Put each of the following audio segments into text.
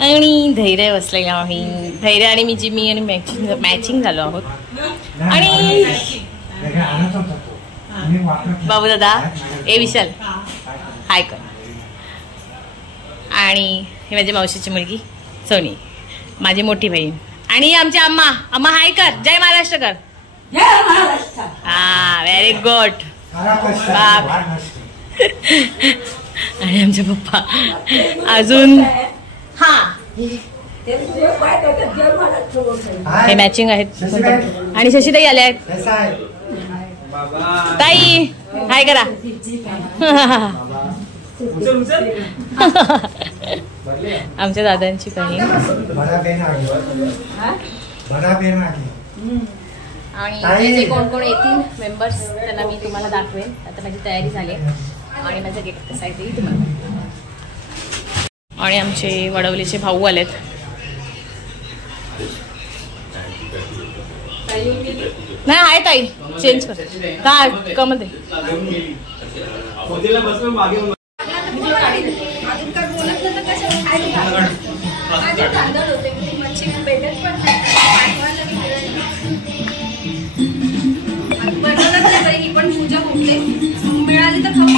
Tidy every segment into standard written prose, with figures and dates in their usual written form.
आणि धैर्य बसलेला आहे. धैर्य आणि मी आणि मॅचिंग झालो आहोत. आणि बाबू दादा ए विशाल हाय कर. आणि हे माझी मावशीची मुलगी सोनी, माझी मोठी बहीण. आणि आमची अम्मा हाय कर. जय महाराष्ट्र कर. हा व्हेरी गुड. आणि आमचे पप्पा अजून हे मॅचिंग आहेत. आणि शशीताई आल्या आहेत. ताई हाय करा. आमच्या दादांची बहीण आणि जे कोण कोण येतील मेंबर्स त्यांना मी तुम्हाला दाखवेन. आता माझी तयारी झाली आणि माझं गेट कसं आहे ते तुम्हाला. आणि आमचे वडवलीचे भाऊ आलेत. नाही आहे ताई चेंज कर काय कमल दे. पण पूजा भोगले मिळाली तर खाऊ.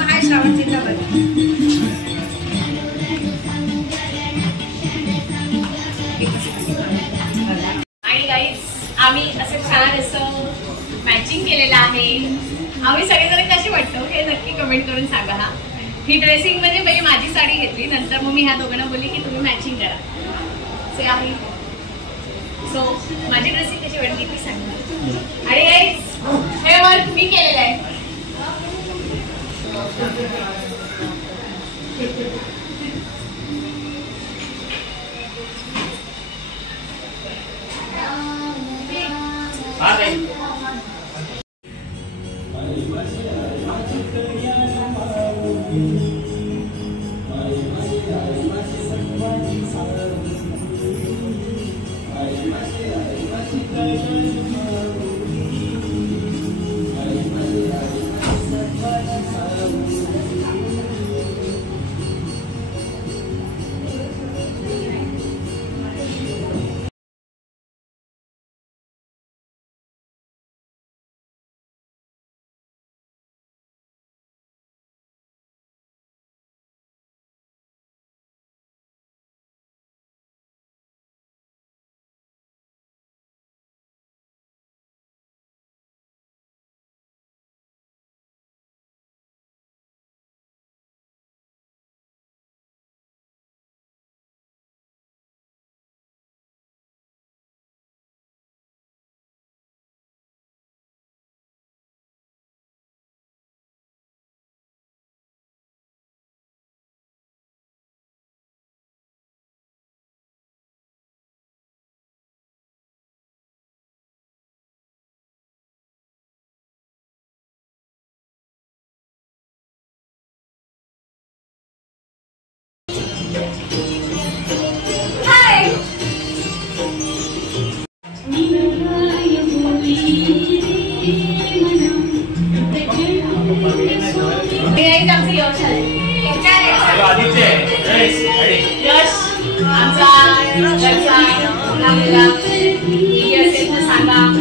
हाय श्रावण जिल्ह्यामध्ये आणि गाईज आम्ही असं छान असं मॅचिंग केलेलं आहे. आम्ही सगळेजण कशी वाटतो हे नक्की कमेंट करून सांगा. हा ही ड्रेसिंग म्हणजे पहिले माझी साडी घेतली, नंतर मग मी ह्या दोघांना बोलली की तुम्ही मॅचिंग करा. से आहे सो माझी ड्रेसिंग कशी वाटली ती सांगा. आणि गाईज हे वर्क मी केलेलं आहे.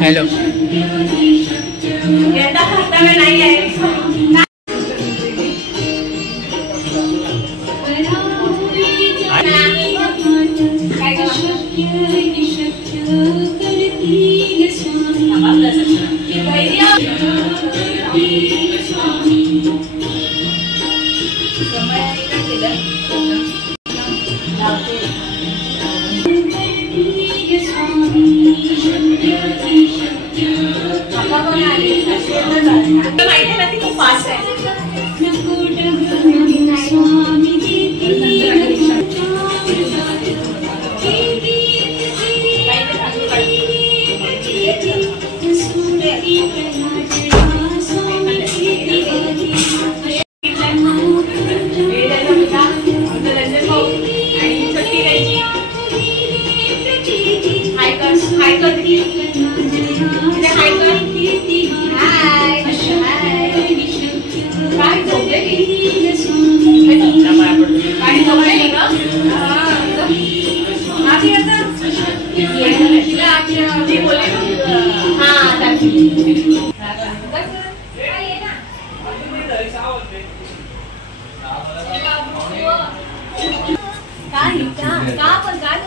हॅलो हाय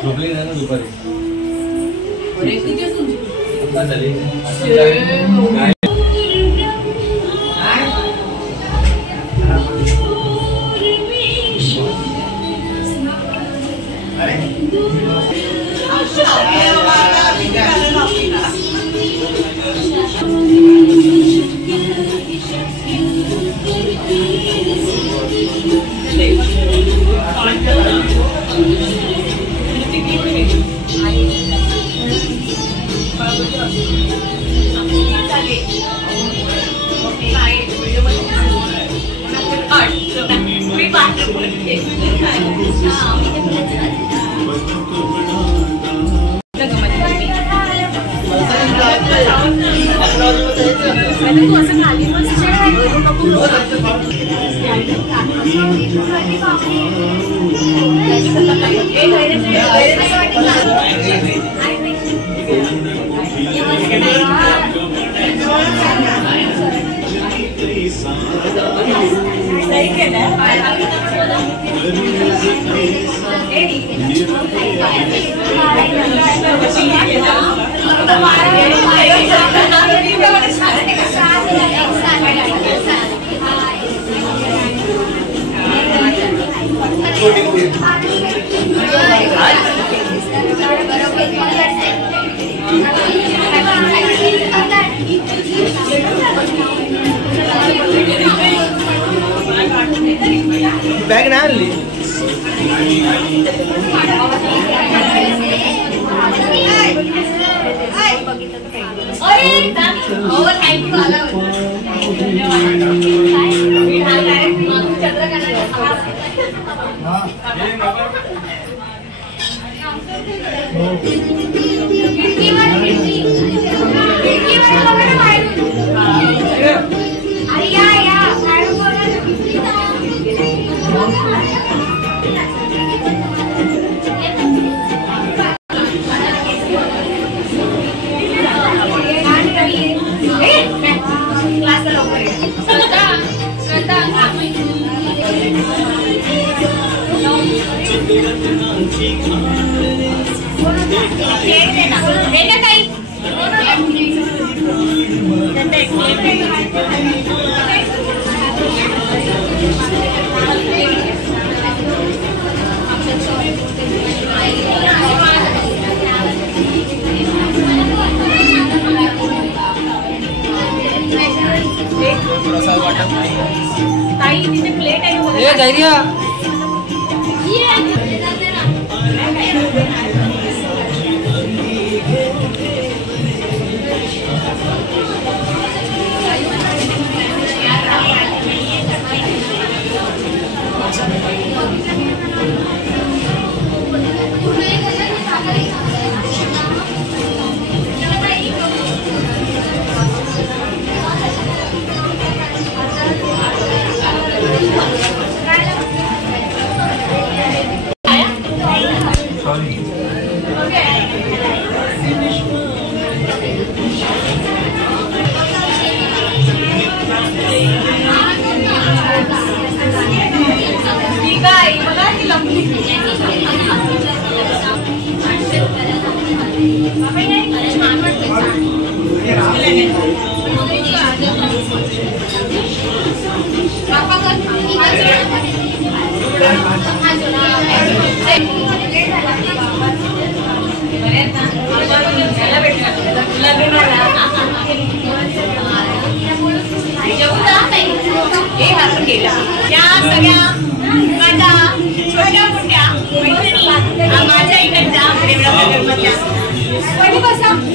झोपली नाही ना दुपारी. बॅग नाही आणली.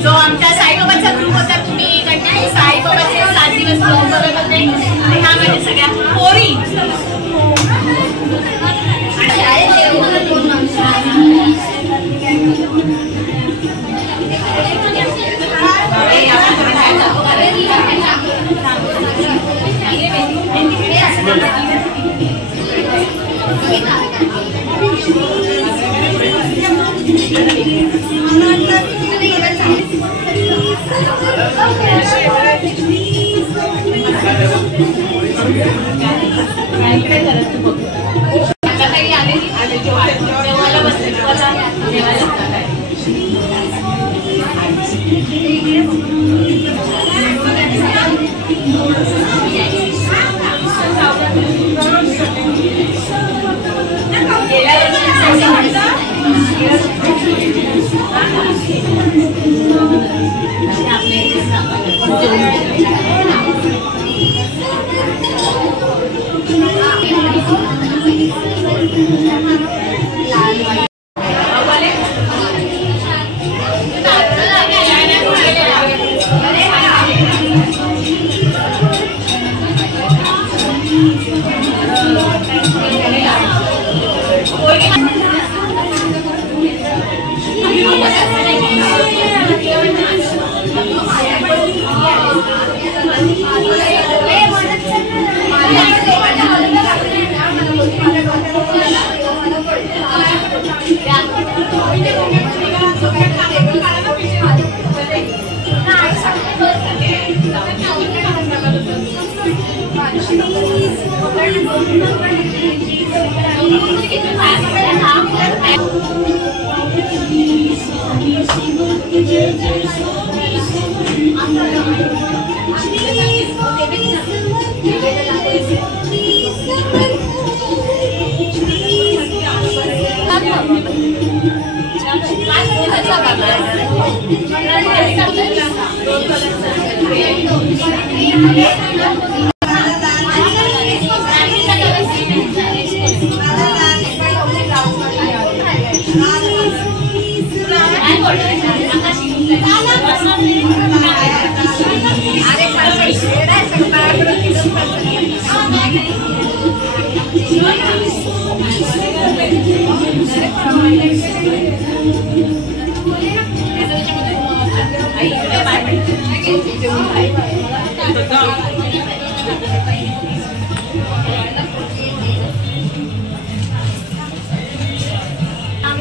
जो आमच्या साईबाबाचा ग्रुप होता, तुम्ही साईबाबाचे 7 दिवस बघत होते, ह्या म्हणजे सगळ्या पोरी आणि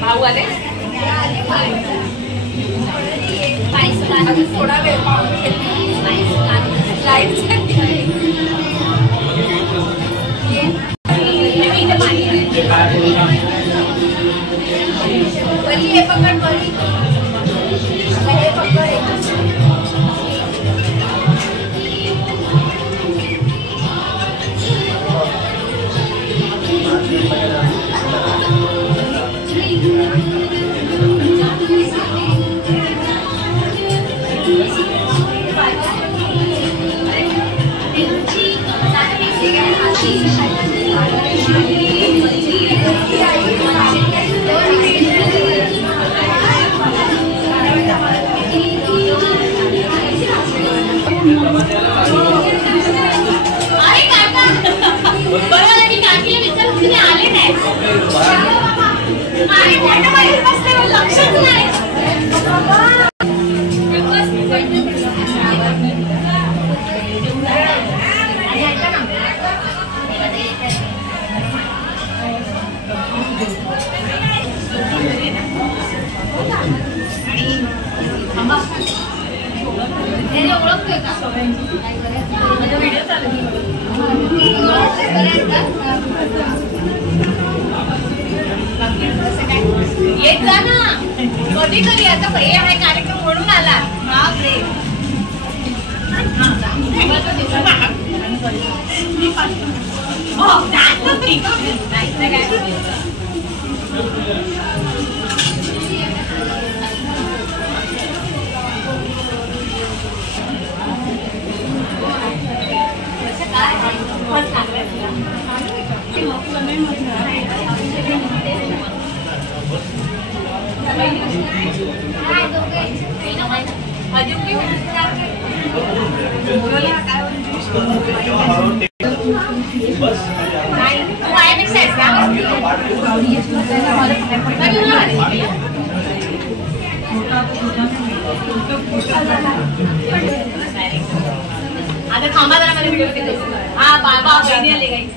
भाऊ आले थोडा वेळ येत जा ना कधीतरी आता पहिले हा कार्यक्रम म्हणून आला बापरे आता थांबा जरा मला व्हिडिओ घेतो हा बाबा बहिणी आले काही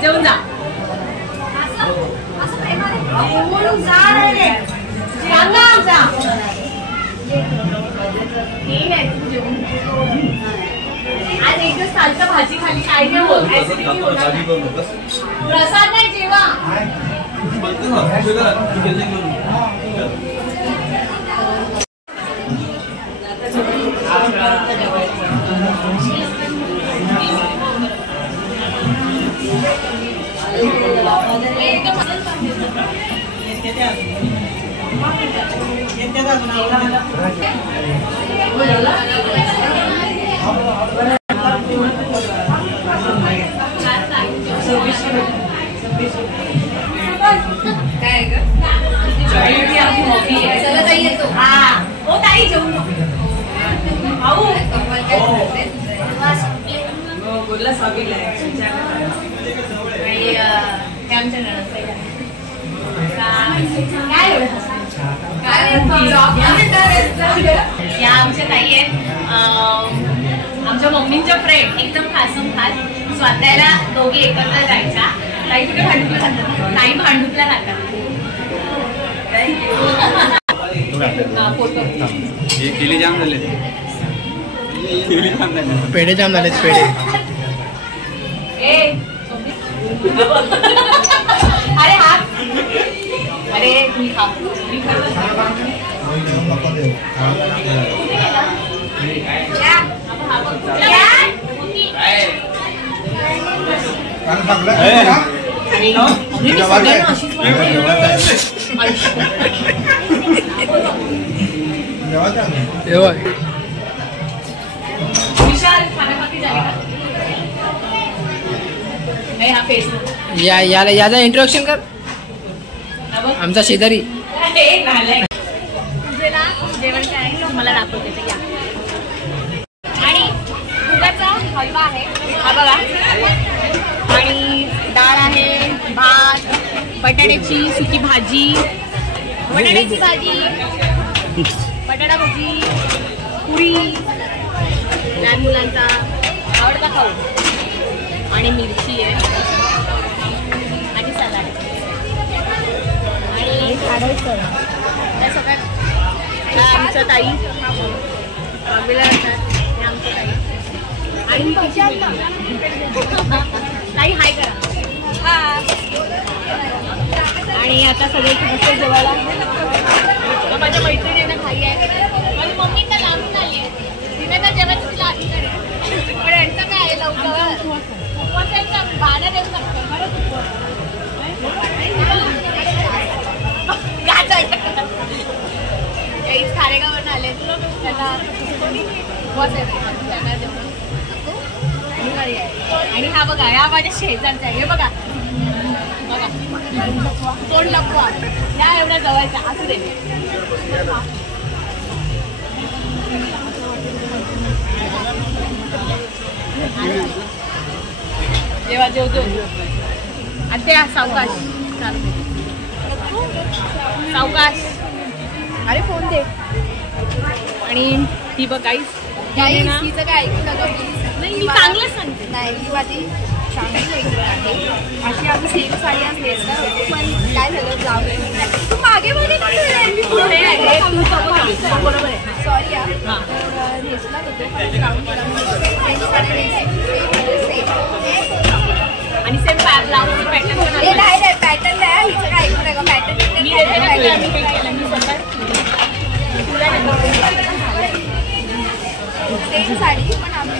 जेवून जा. आज एकच सालचा भाजी खाली काय नाही होत. प्रसाद नाही जेवा. या आमच्या ताई आहेत, आमच्या मम्मींच्या फ्रेंड, एकदम खासम खास. स्वात्याला दोघी एकत्र जायच्या. ताई कुठे भांडुपला राहतात? ताई भांडुपला राहतात. केली जाम झाले, पेढे जाम झालेत पेढे. अरे हा, अरे तुम्ही खा. विशाल खाण्यापाती झाली का? हा फेस याचा इंट्रोडक्शन कर. आमचा शेजारी. जेवण काय मला दाखवते ते. आणि मुगाचा हलवा आहे हा बघा. आणि डाळ आहे, भात, बटाट्याची सुकी भाजी, बटाट्याची भाजी, बटाटा भाजी, पुरी, लहान मुलांचा आवडता खाऊ, आणि मिरची आहे आणि सलाड. आणि त्या सगळ्यात आमच्या ताई आम्हीला आमच्या ताई. आणि ताई हाय करा. आणि आता सगळे मस्त जेवायला. माझ्या मैत्रिणींना खाई आहे. माझी मम्मी तर लांबून आली आहे, तिने तर जेवायचं तिला अधिकार आहे. पण यांचं काय आहे, लवकर उपवासांचा बहाणा देऊ शकतो. काहीच खारेगावरून आले त्यांना उपवास आहे. आणि हा बघा, या माझ्या शेजारचा आहे. हे बघा बघा, तोंड लपवा. या एवढ्या जवळचा असू दे. जेव्हा जेवतो आता सावकाश सावकाश. अरे फोन दे. आणि ती बघ काहीच तिचं काय ऐकू नका नाही, मी चांगलंच सांगते. नाही, ती माझी चांगली मैत्रीण आहे. अशी आम्ही सेम साडी आज नेसणार होतो, पण काय झालं जाऊ. तू मागे बघे ना, बरोबर आहे. सॉरी नेसणार होतो आणि सेम ब्लाऊज पॅटर्न आहे. हिचं काय ऐकू नका. पॅटर्न मी सेम साडी पण आम्ही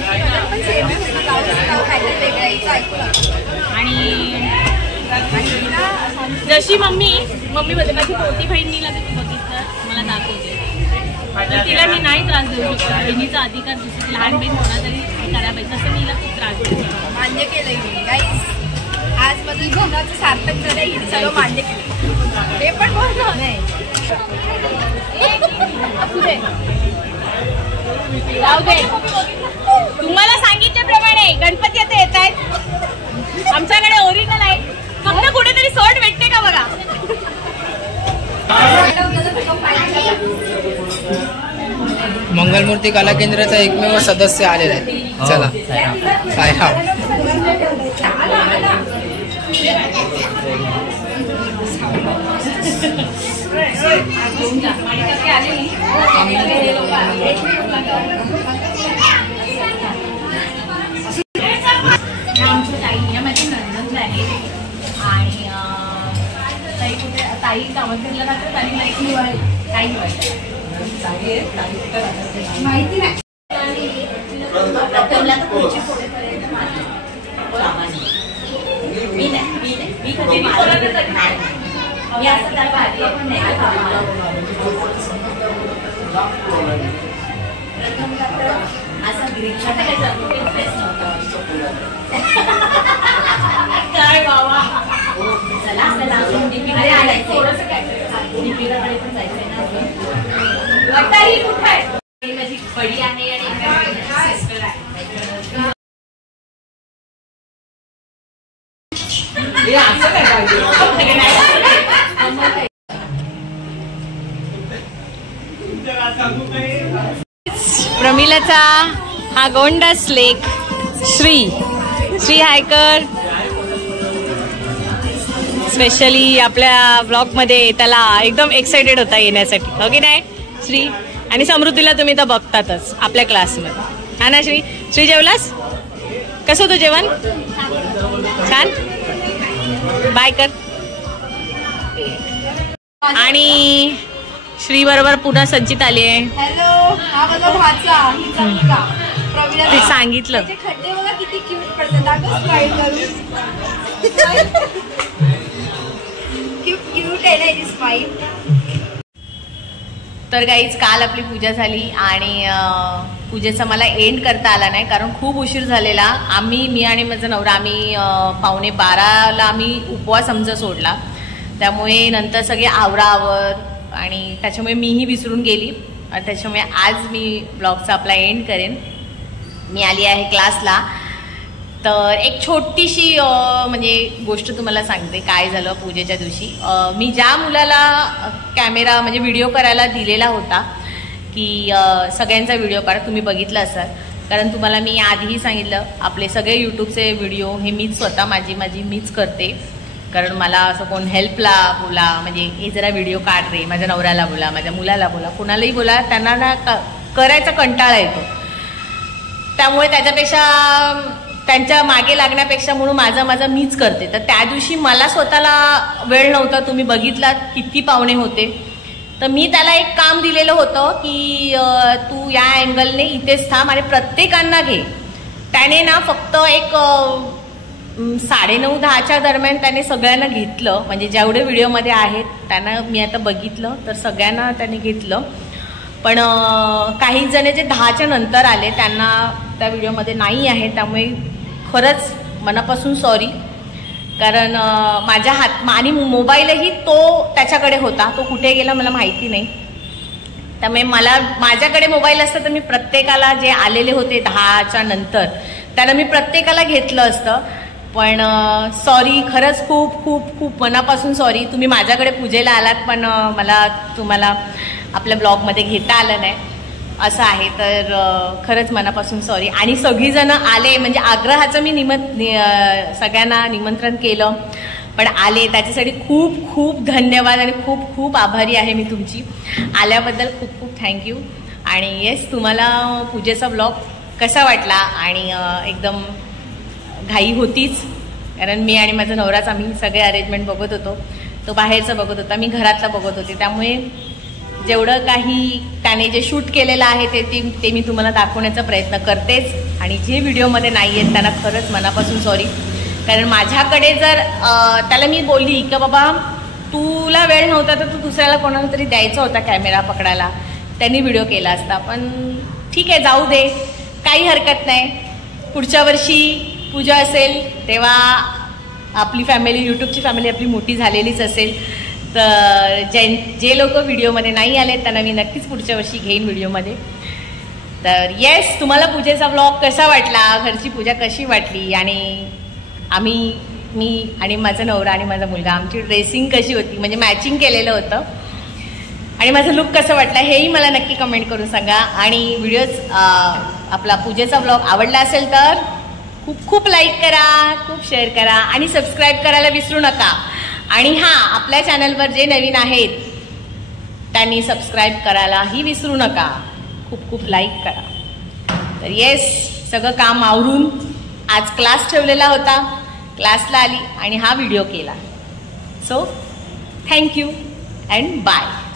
पण सेम आहे. ब्लाऊज पॅटर्न वेगळं आहे, ऐकू नका. आणि जशी मम्मी मध्ये माझी मोठी बहिणीला ते बघितलं मला दाखवते, तिला मी नाही त्रास देऊ शकतो. बहिणीचा अधिकार दुसरी लहान बहीण कोणा तरी करायला पाहिजे, तसं मी हिला खूप त्रास देतो. मान्य केलंय मी गाईस. आज माझं जीवनाचं सार्थक झालंय. हिने सगळं मान्य केलं. ते पण बोललो नाही. जाऊ दे. तुम्हाला सांगितल्याप्रमाणे गणपती आता येत आहेत. आमच्याकडे ओरिजिनल आहे, फक्त कुठेतरी सोड भेटते का बघा. मंगलमूर्ती कला केंद्राचा एकमेव सदस्य आलेला आहे. चला सायराम. आमच्या ताई यामध्ये नंदन आहे आणि ताई कुठे ताई कामात फिरला जातात आणि काही माहिती नाही. काय बाबा चला आपल्याला पण जायचंय ना. ताई कुठे आहे? माझी बडी आहे आणि सिस्टर आहे. प्रमिलाचा हा गोंडस लेक श्री हायकर स्पेशली आपल्या ब्लॉग मध्ये त्याला एकदम एक्साइटेड होता येण्यासाठी, हो की नाही श्री? आणि समृद्धीला तुम्ही तर बघतातच आपल्या क्लासमध्ये, हा ना श्री? श्री जेवलास? कसं होतं जेवण? छान. बाय कर. आणि श्री बरोबर पुन्हा संचित आली आहे. हॅलो, हा माझा भाचा ते सांगितलं. खड्डे बघा किती क्यूट पडतात. स्माइल करू. क्यूट आहे ना ही स्माइल. तर गाईज काल आपली पूजा झाली आणि पूजेचा मला एंड करता आला नाही कारण खूप उशीर झालेला. मी आणि माझा नवरा आम्ही 11:15 आम्ही उपवास आमचा सोडला, त्यामुळे नंतर सगळे आवरावर आणि त्याच्यामुळे मीही विसरून गेली आणि त्याच्यामुळे आज मी ब्लॉगचा आपला एंड करेन. मी आली आहे क्लासला. तर एक छोटीशी म्हणजे गोष्ट तुम्हाला सांगते काय झालं पूजेच्या दिवशी. मी ज्या मुलाला कॅमेरा म्हणजे व्हिडिओ करायला दिलेला होता की सगळ्यांचा व्हिडिओ काढा, तुम्ही बघितलं असाल कारण तुम्हाला मी आधीही सांगितलं आपले सगळे यूट्यूबचे व्हिडिओ हे मीच स्वतः माझी मीच करते. कारण मला असं कोण हेल्पला बोला म्हणजे हे जरा व्हिडिओ काढ रे, माझ्या नवऱ्याला बोला, माझ्या मुलाला बोला, कुणालाही बोला, त्यांना ना करायचा कंटाळा येतो. त्यामुळे त्याच्यापेक्षा त्यांच्या मागे लागण्यापेक्षा म्हणून माझा मीच करते. तर त्या दिवशी मला स्वतःला वेळ नव्हता, तुम्ही बघितलात किती पाहुणे होते. तर मी त्याला एक काम दिलेलं होतं की तू या अँगलने इथेच थांब आणि प्रत्येकांना घे. त्याने ना फक्त एक 9:30-10च्या दरम्यान त्याने सगळ्यांना घेतलं, म्हणजे जेवढे व्हिडिओमध्ये आहेत त्यांना मी आता बघितलं तर सगळ्यांना त्याने घेतलं. पण काही जण जे 10च्या नंतर आले त्यांना त्या व्हिडिओमध्ये नाही आहे, त्यामुळे खरंच मनापासून सॉरी. कारण माझ्या आणि मोबाईलही तो त्याच्याकडे होता, तो कुठे गेला मला माहिती नाही. त्यामुळे माझ्याकडे मोबाईल असतं तर मी प्रत्येकाला जे आलेले होते 10च्या नंतर त्यांना मी प्रत्येकाला घेतलं असतं. पण सॉरी, खरंच खूप खूप खूप मनापासून सॉरी. तुम्ही माझ्याकडे पूजेला आलात पण मला तुम्हाला आपल्या ब्लॉगमध्ये घेता आलं नाही असं आहे. तर खरंच मनापासून सॉरी. आणि सगळीजणं आले म्हणजे आग्रहाचं मी सगळ्यांना निमंत्रण केलं पण आले, त्याच्यासाठी खूप खूप धन्यवाद आणि खूप खूप आभारी आहे मी तुमची. आल्याबद्दल खूप खूप थँक्यू. आणि येस, तुम्हाला पूजेचा ब्लॉग कसा वाटला? आणि एकदम घाई होतीच कारण मी आणि माझा नवराच आम्ही सगळे अरेंजमेंट बघत होतो, तो बाहेरचं बघत होता, मी घरातलं बघत होते. त्यामुळे जेवढं काही त्याने जे शूट केलेलं आहे ते मी तुम्हाला दाखवण्याचा प्रयत्न करतेच. आणि जे व्हिडिओमध्ये नाही आहेत त्यांना खरंच मनापासून सॉरी. कारण माझ्याकडे जर त्याला मी बोलली की बाबा तुला वेळ नव्हता तर तू दुसऱ्याला कोणाला तरी द्यायचा होता कॅमेरा पकडायला, त्यांनी व्हिडिओ केला असता. पण ठीक आहे, जाऊ दे, काही हरकत नाही. पुढच्या वर्षी पूजा असेल तेव्हा आपली फॅमिली, यूट्यूबची फॅमिली आपली मोठी झालेलीच असेल. तर जे लोक व्हिडिओमध्ये नाही आले त्यांना मी नक्कीच पुढच्या वर्षी घेईन व्हिडिओमध्ये. तर येस, तुम्हाला पूजेचा व्लॉग कसा वाटला, घरची पूजा कशी वाटली, आणि मी आणि माझा नवरा आणि माझा मुलगा आमची ड्रेसिंग कशी होती, म्हणजे मॅचिंग केलेलं होतं, आणि माझा लुक कसं वाटला हेही मला नक्की कमेंट करून सांगा. आणि व्हिडिओज आपला पूजेचा व्लॉग आवडला असेल तर खूप खूप लाईक करा, खूप शेअर करा आणि सबस्क्राईब करायला विसरू नका. आणि हां, आपल्या चॅनलवर जे नवीन आहेत त्यांनी सबस्क्राईब करायलाही विसरू नका. खूप खूप लाईक करा. तर येस, सगळं काम आवरून आज क्लास ठेवलेला होता, क्लासला आली आणि हा व्हिडिओ केला. So thank you and bye.